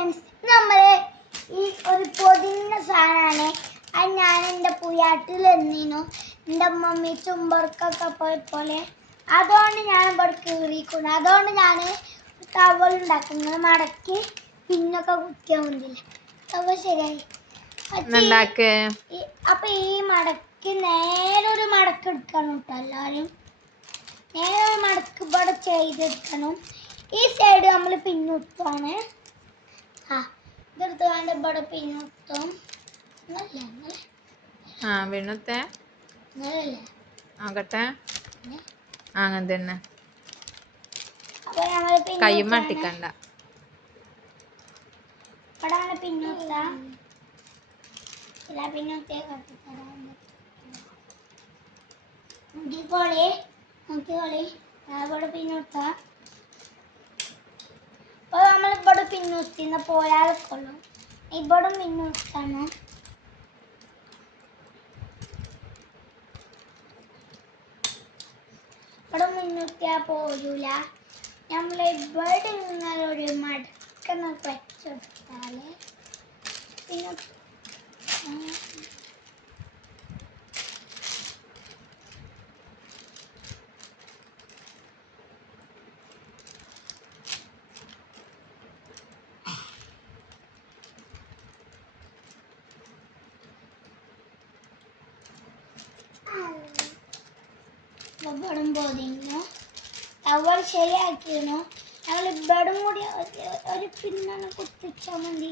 Friends, നമ്മൾ ഈ ഒരു പൊതിഞ്ഞ സാധനമാണ്. അത് ഞാൻ എൻ്റെ പുയ്യാട്ടിൽ എന്നീനു എൻ്റെ മമ്മി ചുമ്പർക്കൊക്കെ പോയപ്പോലെ അതുകൊണ്ട് ഞാൻ ഇവിടെ കീറിക്കുന്നു. അതുകൊണ്ട് ഞാൻ ടവൽ ഉണ്ടാക്കുന്നത് മടക്കി പിന്നൊക്കെ കുത്തിയാൽ മതിയില്ല. അപ്പോൾ ശരിയായി. അപ്പൊ ഈ മടക്കി നേരെ ഒരു മടക്ക് എടുക്കണം കേട്ടോ. എല്ലാവരും നേരെ ഒരു മടക്ക് ഇവിടെ ചെയ്തെടുക്കണം. ഈ സൈഡ് നമ്മൾ പിന്നുത്താണ്. ഇതെടുത്ത് വേണ്ട ഇവിടെ പിന്നുത്തും. ആകട്ടെ അങ്ങനെ തന്നെ. അപ്പൊ ഞങ്ങൾ കൈമട്ടിക്കണ്ട. ഇവിടാണ് പിന്നുത്ത. പിന്നത്തെ നോക്കിക്കോളി ഇവിടെ പിന്നുത്ത. അപ്പോൾ നമ്മൾ ഇവിടെ പിന്നുത്തിന്ന് പോയാലൊക്കെ ഉള്ളു. ഇവിടെ പിന്നുത്താണ്. ഇവിടെ മുന്നൂറ്റിയാൽ പോരൂല. നമ്മൾ ഇവിടെ നിന്നൊരു മടക്കുന്ന വെച്ചെടുത്താൽ പിന്നെ ഇവിടും പൊതിഞ്ഞു. ടവൽ ശരിയാക്കിയിരുന്നു. ഞങ്ങൾ ഇവിടും കൂടി ഒരു പിന്നാണ് കുത്തിച്ചാൽ മതി.